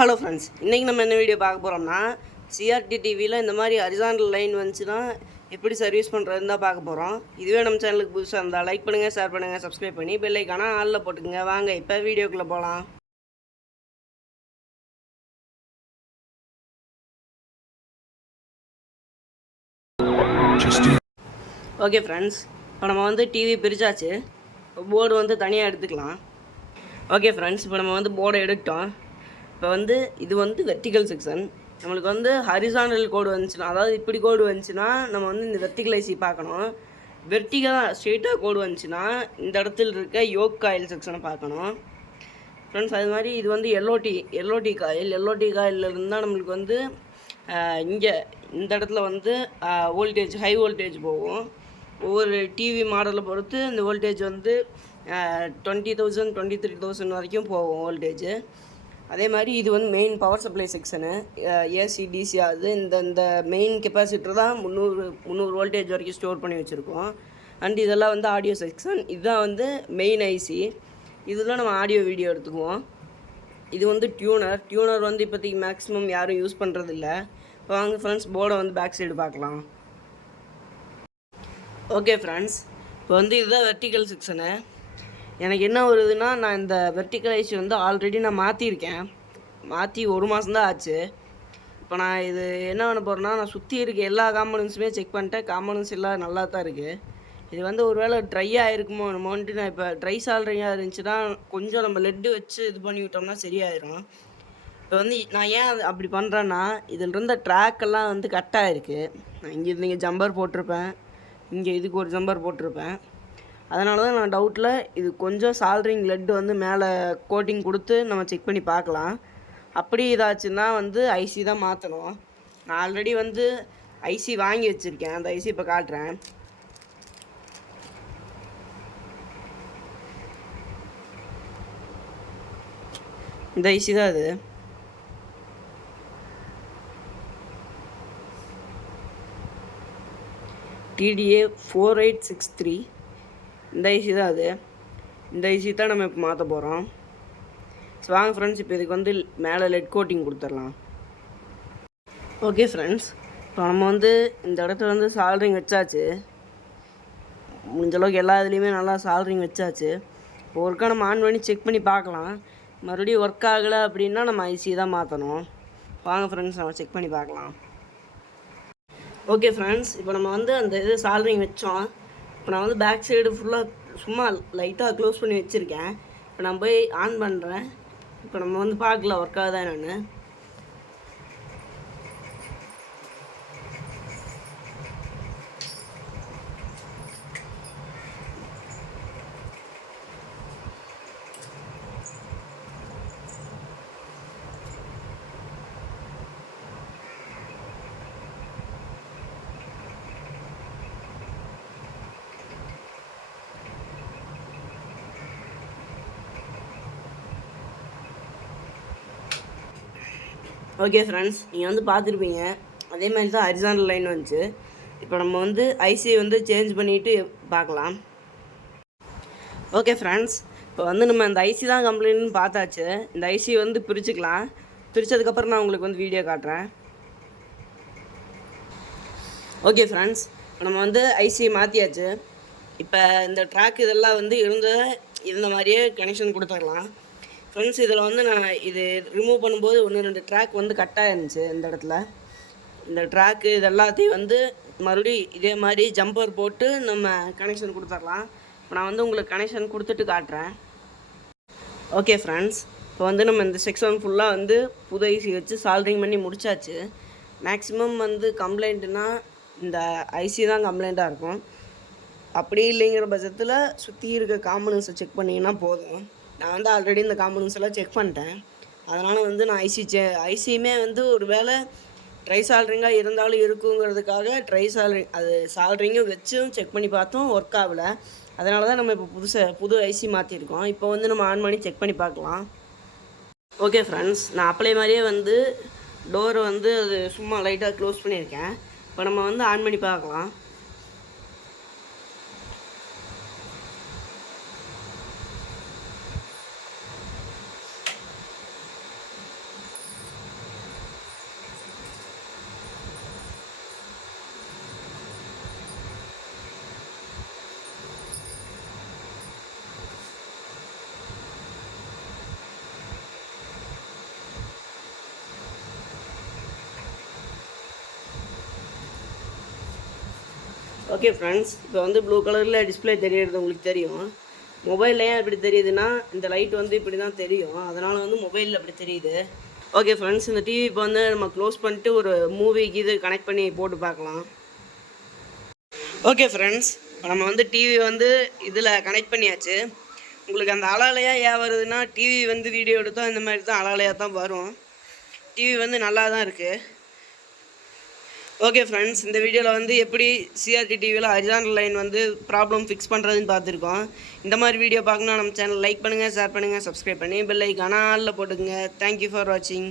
Hello friends, இன்றைக்கி நம்ம என்ன வீடியோ பார்க்க போகிறோம்னா சிஆர்டி டிவியில் இந்த மாதிரி ஹரிசாண்டல் லைன் வந்துச்சுன்னா எப்படி சர்வீஸ் பண்ணுறதுன்னு தான் பார்க்க போகிறோம். இதுவே நம்ம சேனலுக்கு புதுசாக இருந்தால் லைக் பண்ணுங்கள், ஷேர் பண்ணுங்கள், சப்ஸ்கிரைப் பண்ணி பெல் ஐக்கானை ஆலில் போட்டுக்கோங்க. வாங்க இப்போ வீடியோக்குள்ளே போகலாம். ஓகே ஃப்ரெண்ட்ஸ், இப்போ நம்ம வந்து டிவி பிரித்தாச்சு. போர்டு வந்து தனியாக எடுத்துக்கலாம். ஓகே ஃப்ரெண்ட்ஸ், இப்போ நம்ம வந்து போர்டை எடுத்துட்டோம். இப்போ வந்து இது வந்து வெர்டிக்கல் செக்ஷன். நம்மளுக்கு வந்து ஹரிசாண்டல் கோடு வந்துச்சுன்னா, அதாவது இப்படி கோடு வந்துச்சுன்னா நம்ம வந்து இந்த வெர்டிக்கல் ஐசி பார்க்கணும். வெர்டிக்கலாக ஸ்ட்ரெயிட்டாக கோடு வந்துச்சுன்னா இந்த இடத்துல இருக்க யோக் காயில் செக்ஷனை பார்க்கணும் ஃப்ரெண்ட்ஸ். அது மாதிரி இது வந்து எல்ஓடி காயிலில் இருந்தால் நம்மளுக்கு வந்து இங்கே இந்த இடத்துல வந்து வோல்டேஜ் ஹை வோல்டேஜ் போகும். ஒவ்வொரு டிவி மாடலை பொறுத்து இந்த வோல்டேஜ் வந்து 20,000 23,000 வரைக்கும் போகும் வோல்டேஜ். அதே மாதிரி இது வந்து main power supply section, AC DC. அது இந்த மெயின் கெப்பாசிட்டர் தான் 300 வோல்டேஜ் வரைக்கும் ஸ்டோர் பண்ணி வச்சுருக்கோம். அண்ட் இதெல்லாம் வந்து ஆடியோ செக்ஷன். இதுதான் வந்து மெயின் ஐசி. இதில் நம்ம ஆடியோ வீடியோ எடுத்துக்குவோம். இது வந்து டியூனர் வந்து இப்போதைக்கு மேக்ஸிமம் யாரும் யூஸ் பண்ணுறதில்ல. இப்போ வாங்க ஃப்ரெண்ட்ஸ், போர்டை வந்து பேக் சைடு பார்க்கலாம். ஓகே ஃப்ரெண்ட்ஸ், இப்போ வந்து இதுதான் வெர்டிக்கல் செக்ஷனு. எனக்கு என்ன வருதுன்னா, நான் இந்த வெர்டிக்கல் ஐசி வந்து ஆல்ரெடி நான் மாற்றி 1 மாதம்தான் ஆச்சு. இப்போ நான் இது என்ன பண்ண போகிறேன்னா, நான் சுற்றி இருக்க எல்லா காம்பனன்ஸுமே செக் பண்ணிட்டேன். காம்பனன்ஸ் எல்லாம் நல்லா தான் இருக்குது. இது வந்து ஒரு வேளை ட்ரையாக இருக்குமோ என்னமோன்ட்டு நான் இப்போ ட்ரை சால்ட்ரிங்காக இருந்துச்சுன்னா கொஞ்சம் நம்ம லெட்டு வச்சு இது பண்ணி விட்டோம்னா சரியாயிடும். இப்போ வந்து நான் ஏன் அப்படி பண்ணுறேன்னா, இதில் இருந்த ட்ராக்கெல்லாம் வந்து கட்டாக இருக்குது. நான் இங்கே ஜம்பர் போட்டிருப்பேன், இங்கே இதுக்கு ஒரு ஜம்பர் போட்டிருப்பேன். அதனால தான் நான் டவுட்டில் இது கொஞ்சம் சால்ட்ரிங் லெட்டு வந்து மேலே கோட்டிங் கொடுத்து நம்ம செக் பண்ணி பார்க்கலாம். அப்படி இதாச்சுன்னா வந்து ஐசி தான் மாற்றணும். நான் ஆல்ரெடி வந்து ஐசி வாங்கி வச்சுருக்கேன். அந்த ஐசி இப்போ காட்டுறேன். இந்த ஐசி தான் அது. TDA 4863. இந்த ஐசி தான் அது. இந்த ஐசி தான் நம்ம இப்போ மாற்ற போகிறோம். ஸோ வாங்க ஃப்ரெண்ட்ஸ், இப்போ இதுக்கு வந்து மேலே லெட் கோட்டிங் கொடுத்துடலாம். ஓகே ஃப்ரெண்ட்ஸ், இப்போ நம்ம வந்து இந்த இடத்துல வந்து சால்ட்ரிங் வச்சாச்சு. முடிஞ்சளவுக்கு எல்லா இதுலேயுமே நல்லா சால்ட்ரிங் வச்சாச்சு. இப்போ ஒர்க்காக நம்ம ஆன் பண்ணி செக் பண்ணி பார்க்கலாம். மறுபடியும் ஒர்க் ஆகலை அப்படின்னா நம்ம ஐசி தான் மாற்றணும். வாங்க ஃப்ரெண்ட்ஸ், நம்ம செக் பண்ணி பார்க்கலாம். ஓகே ஃப்ரெண்ட்ஸ், இப்போ நம்ம வந்து அந்த இது சால்ட்ரிங் வச்சோம். இப்போ நான் வந்து பேக் சைடு ஃபுல்லாக சும்மா லைட்டாக க்ளோஸ் பண்ணி வச்சுருக்கேன். இப்போ நான் போய் ஆன் பண்ணுறேன். இப்போ நம்ம வந்து பார்க்கலாம் ஒர்க் ஆகுதா என்னென்னு. ஓகே ஃப்ரெண்ட்ஸ், நீங்கள் வந்து பார்த்துருப்பீங்க. அதே மாதிரி தான் ஹரிசாண்டல் லைன் வந்துச்சு. இப்போ நம்ம வந்து ஐசியை வந்து சேஞ்ச் பண்ணிவிட்டு பார்க்கலாம். ஓகே ஃப்ரெண்ட்ஸ், இப்போ வந்து நம்ம இந்த ஐசி தான் கம்ப்ளைண்ட்னு பார்த்தாச்சு. இந்த ஐசி வந்து பிரிச்சுக்கலாம். பிரித்ததுக்கப்புறம் நான் உங்களுக்கு வந்து வீடியோ காட்டுறேன். ஓகே ஃப்ரெண்ட்ஸ், நம்ம வந்து ஐசியை மாற்றியாச்சு. இப்போ இந்த ட்ராக் இதெல்லாம் வந்து இருந்த மாதிரியே கனெக்ஷன் கொடுத்துடலாம். ஃப்ரெண்ட்ஸ், இதில் வந்து நான் இது ரிமூவ் பண்ணும்போது 1-2 ட்ராக் வந்து கட்டாக இருந்துச்சு. இந்த இடத்துல இந்த ட்ராக்கு இது எல்லாத்தையும் வந்து மறுபடியும் இதே மாதிரி ஜம்பர் போட்டு நம்ம கனெக்ஷன் கொடுத்துடலாம். இப்போ நான் வந்து உங்களுக்கு கனெக்ஷன் கொடுத்துட்டு காட்டுறேன். ஓகே ஃப்ரெண்ட்ஸ், இப்போ வந்து நம்ம இந்த செக்ஷன் ஃபுல்லாக வந்து புது ஐசி வச்சு சால்ட்ரிங் பண்ணி முடிச்சாச்சு. மேக்ஸிமம் வந்து கம்ப்ளைண்ட்டுனா இந்த ஐசி தான் கம்ப்ளைண்ட்டாக இருக்கும். அப்படி இல்லைங்கிற பட்சத்தில் சுற்றி இருக்க காம்பனன்ஸை செக் பண்ணிங்கன்னா போதும். நான் வந்து ஆல்ரெடி இந்த காம்பனன்ஸ் எல்லாம் செக் பண்ணிட்டேன். அதனால் வந்து நான் ஐசியுமே வந்து ஒரு வேளை ட்ரை சால்ட்ரிங்காக இருந்தாலும் இருக்குங்கிறதுக்காக அது சால்ட்ரிங்கும் வச்சும் செக் பண்ணி பார்த்தோம், ஒர்க் ஆகலை. அதனால தான் நம்ம இப்போ புது ஐசி மாற்றிருக்கோம். இப்போ வந்து நம்ம ஆன் பண்ணி செக் பண்ணி பார்க்கலாம். ஓகே ஃப்ரெண்ட்ஸ், நான் அப்ளை மாதிரியே வந்து டோரை வந்து அது சும்மா லைட்டாக க்ளோஸ் பண்ணியிருக்கேன். இப்போ நம்ம வந்து ஆன் பண்ணி பார்க்கலாம். ஓகே ஃப்ரெண்ட்ஸ், இப்போ வந்து ப்ளூ கலரில் டிஸ்பிளே தெரியுறது உங்களுக்கு தெரியும். மொபைலில் ஏன் இப்படி தெரியுதுன்னா இந்த லைட் வந்து இப்படி தான் தெரியும், அதனால் வந்து மொபைலில் அப்படி தெரியுது. ஓகே ஃப்ரெண்ட்ஸ், இந்த டிவி இப்போ வந்து நம்ம க்ளோஸ் பண்ணிட்டு ஒரு மூவிக்கு இது கனெக்ட் பண்ணி போட்டு பார்க்கலாம். ஓகே ஃப்ரெண்ட்ஸ், இப்போ நம்ம வந்து டிவி வந்து இதில் கனெக்ட் பண்ணியாச்சு. உங்களுக்கு அந்த அலையாக ஏன் வருதுன்னா டிவி வந்து வீடியோ எடுத்தால் இந்த மாதிரி தான் அலையாக தான் வரும். டிவி வந்து நல்லா தான் இருக்குது. ஓகே ஃப்ரெண்ட்ஸ், இந்த வீடியோவில் வந்து எப்படி சிஆர்டி டிவியில் ஹரிசாண்டல் லைன் வந்து ப்ராப்ளம் ஃபிக்ஸ் பண்ணுறதுன்னு பார்த்துருக்கோம். இந்த மாதிரி வீடியோ பார்க்கணுன்னா நம்ம சேனல் லைக் பண்ணுங்கள், ஷேர் பண்ணுங்கள், சப்ஸ்கிரைப் பண்ணி பெல் ஐக்கான ஆலில் போட்டுக்கங்க. தேங்க்யூ ஃபார் வாட்சிங்.